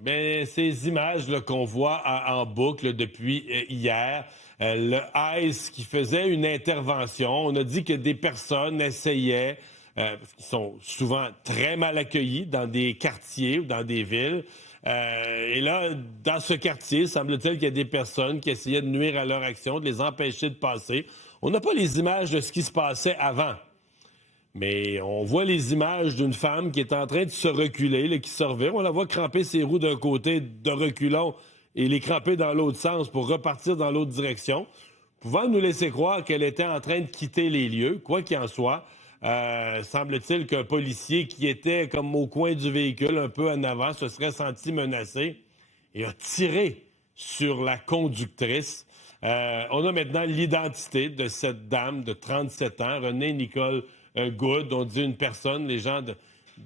Bien, ces images là, qu'on voit en boucle depuis hier, le ICE qui faisait une intervention, on a dit que des personnes essayaient, parce qu'ils sont souvent très mal accueillis dans des quartiers ou dans des villes. Et là, dans ce quartier, semble-t-il qu'il y a des personnes qui essayaient de nuire à leur action, de les empêcher de passer. On n'a pas les images de ce qui se passait avant. Mais on voit les images d'une femme qui est en train de se reculer, là, qui se revire. On la voit cramper ses roues d'un côté de reculons et les cramper dans l'autre sens pour repartir dans l'autre direction, pouvant nous laisser croire qu'elle était en train de quitter les lieux. Quoi qu'il en soit, semble-t-il qu'un policier qui était comme au coin du véhicule, un peu en avant, se serait senti menacé et a tiré sur la conductrice. On a maintenant l'identité de cette dame de 37 ans, Renée Nicole Good. On dit une personne, les gens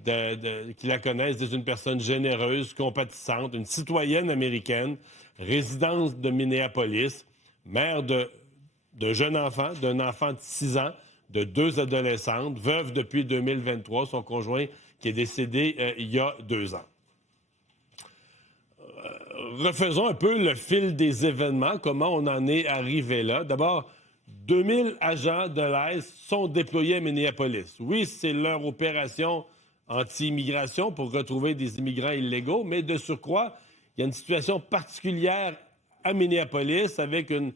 qui la connaissent disent une personne généreuse, compatissante, une citoyenne américaine, résidente de Minneapolis, mère d'un jeune enfant, d'un enfant de 6 ans, de 2 adolescentes, veuve depuis 2023, son conjoint qui est décédé il y a 2 ans. Refaisons un peu le fil des événements, comment on en est arrivé là. D'abord, 2000 agents de l'ICE sont déployés à Minneapolis. Oui, c'est leur opération anti-immigration pour retrouver des immigrants illégaux, mais de surcroît, il y a une situation particulière à Minneapolis avec une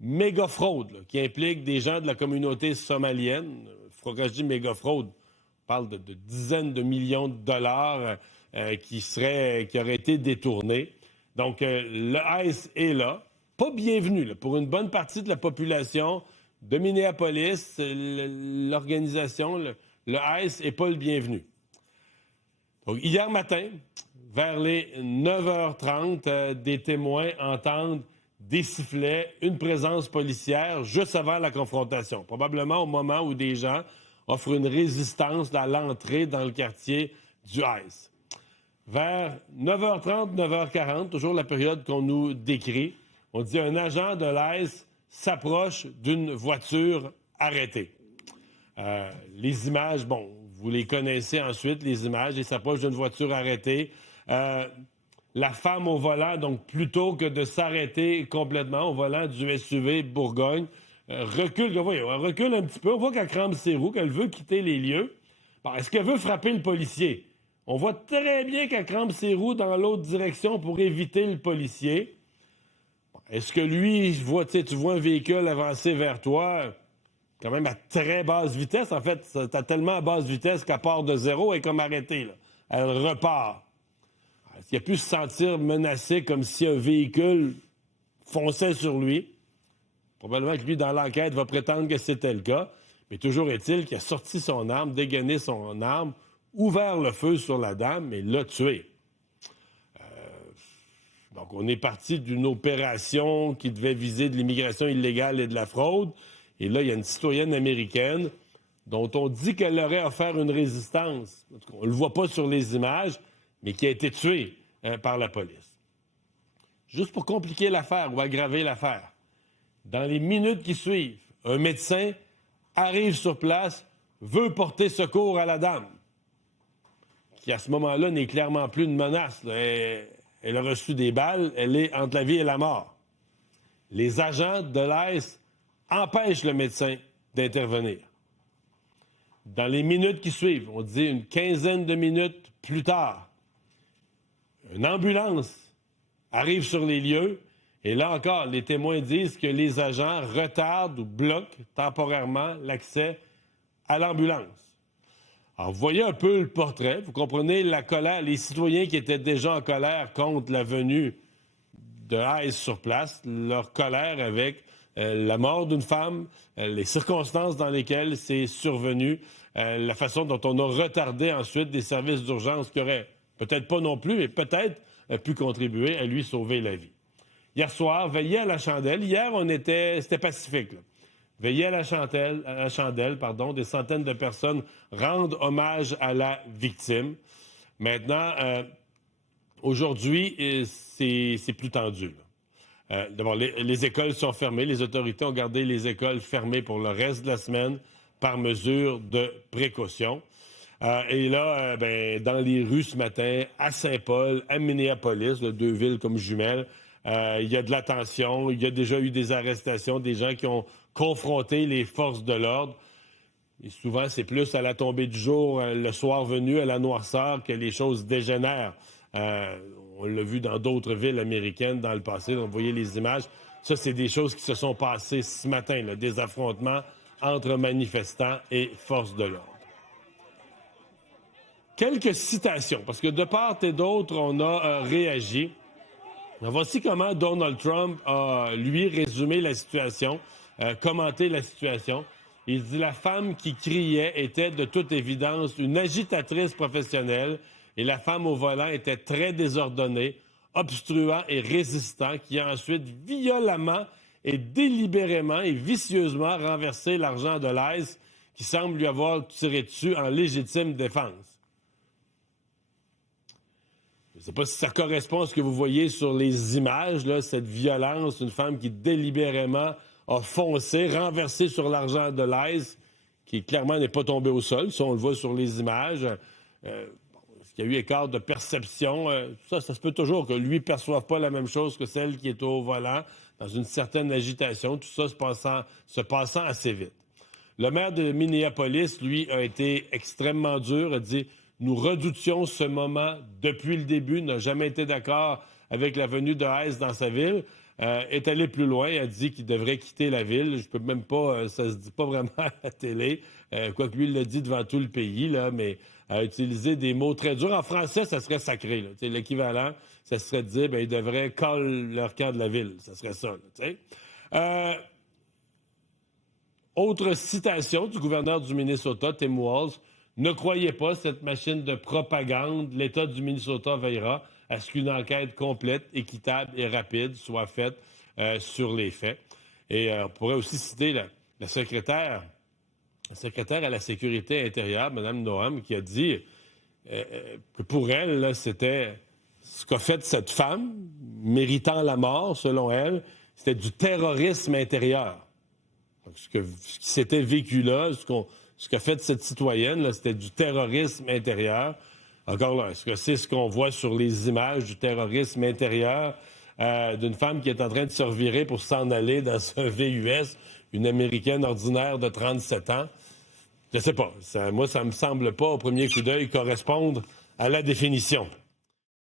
méga fraude là, qui implique des gens de la communauté somalienne. Quand je dis méga fraude, on parle de dizaines de millions de dollars qui auraient été détournés. Donc, le ICE est là. Pas bienvenu là, pour une bonne partie de la population de Minneapolis. L'organisation, le ICE, n'est pas le bienvenu. Donc, hier matin, vers les 9h30, des témoins entendent des sifflets, une présence policière juste avant la confrontation. Probablement au moment où des gens offrent une résistance à l'entrée dans le quartier du ICE. Vers 9h30, 9h40, toujours la période qu'on nous décrit, on dit un agent de l'ICE s'approche d'une voiture arrêtée. Les images, bon, vous les connaissez ensuite, les images, il s'approche d'une voiture arrêtée. La femme au volant, donc plutôt que de s'arrêter complètement au volant du SUV Bourgogne, recule un petit peu. On voit qu'elle crampe ses roues, qu'elle veut quitter les lieux. Bon, est-ce qu'elle veut frapper le policier? On voit très bien qu'elle crampe ses roues dans l'autre direction pour éviter le policier. Est-ce que lui, tu vois un véhicule avancer vers toi, quand même à très basse vitesse? En fait, t'as tellement à basse vitesse qu'à part de zéro, elle est comme arrêtée, là. Elle repart. Est-ce qu'il a pu se sentir menacé comme si un véhicule fonçait sur lui? Probablement que lui, dans l'enquête, va prétendre que c'était le cas. Mais toujours est-il qu'il a sorti son arme, dégainé son arme, ouvert le feu sur la dame et l'a tuée. Donc, on est parti d'une opération qui devait viser de l'immigration illégale et de la fraude. Et là, il y a une citoyenne américaine dont on dit qu'elle aurait offert une résistance. En tout cas, on ne le voit pas sur les images, mais qui a été tuée par la police. Juste pour compliquer l'affaire ou aggraver l'affaire, dans les minutes qui suivent, un médecin arrive sur place, veut porter secours à la dame, qui à ce moment-là n'est clairement plus une menace. Elle a reçu des balles, elle est entre la vie et la mort. Les agents de l'ICE empêchent le médecin d'intervenir. Dans les minutes qui suivent, on dit une quinzaine de minutes plus tard, une ambulance arrive sur les lieux et là encore, les témoins disent que les agents retardent ou bloquent temporairement l'accès à l'ambulance. Alors, vous voyez un peu le portrait, vous comprenez la colère, les citoyens qui étaient déjà en colère contre la venue de ICE sur place, leur colère avec la mort d'une femme, les circonstances dans lesquelles c'est survenu, la façon dont on a retardé ensuite des services d'urgence qui auraient peut-être pas non plus, mais peut-être pu contribuer à lui sauver la vie. Hier soir, veillez à la chandelle. Hier, c'était pacifique, là. Veillez à la chandelle, des centaines de personnes rendent hommage à la victime. Maintenant, aujourd'hui, c'est plus tendu, là. D'abord, les écoles sont fermées. Les autorités ont gardé les écoles fermées pour le reste de la semaine par mesure de précaution. Et là, dans les rues ce matin, à Saint-Paul, à Minneapolis, là, deux villes comme jumelles, il y a de la tension. Il y a déjà eu des arrestations, des gens qui ont confronté les forces de l'ordre. Et souvent, c'est plus à la tombée du jour, le soir venu, à la noirceur, que les choses dégénèrent. On l'a vu dans d'autres villes américaines dans le passé. Donc, vous voyez les images. Ça, c'est des choses qui se sont passées ce matin, là, des affrontements entre manifestants et forces de l'ordre. Quelques citations, parce que de part et d'autre, on a réagi. Voici comment Donald Trump a, lui, résumé la situation, commenté la situation. Il dit « La femme qui criait était de toute évidence une agitatrice professionnelle et la femme au volant était très désordonnée, obstruant et résistant, qui a ensuite violemment et délibérément et vicieusement renversé l'argent de l'ICE qui semble lui avoir tiré dessus en légitime défense. » Je ne sais pas si ça correspond à ce que vous voyez sur les images, là, cette violence, une femme qui délibérément a foncé, renversé sur l'argent de l'ICE, qui clairement n'est pas tombé au sol, ça on le voit sur les images. Est-ce qu'il y a eu écart de perception? Ça se peut toujours que lui ne perçoive pas la même chose que celle qui est au volant, dans une certaine agitation, tout ça se passant assez vite. Le maire de Minneapolis, lui, a été extrêmement dur, a dit « Nous redoutions ce moment depuis le début, n'a jamais été d'accord avec la venue de ICE dans sa ville. » Est allé plus loin, a dit qu'il devrait quitter la ville. Je peux même pas, ça se dit pas vraiment à la télé, quoique lui il l'a dit devant tout le pays, là, mais a utilisé des mots très durs. En français, ça serait sacré. L'équivalent, ça serait de dire ils devraient coller leur camp de la ville. Ça serait ça. Autre citation du gouverneur du Minnesota, Tim Walz. Ne croyez pas cette machine de propagande. L'État du Minnesota veillera à ce qu'une enquête complète, équitable et rapide soit faite sur les faits. Et on pourrait aussi citer la secrétaire à la sécurité intérieure, Mme Noam, qui a dit que pour elle, là, c'était ce qu'a fait cette femme, méritant la mort, selon elle, c'était du terrorisme intérieur. Donc, ce qui s'était vécu là, ce qu'a fait cette citoyenne, là, c'était du terrorisme intérieur. Encore là, est-ce que c'est ce qu'on voit sur les images du terrorisme intérieur d'une femme qui est en train de se revirer pour s'en aller dans un VUS, une Américaine ordinaire de 37 ans? Je ne sais pas. Moi, ça me semble pas, au premier coup d'œil, correspondre à la définition.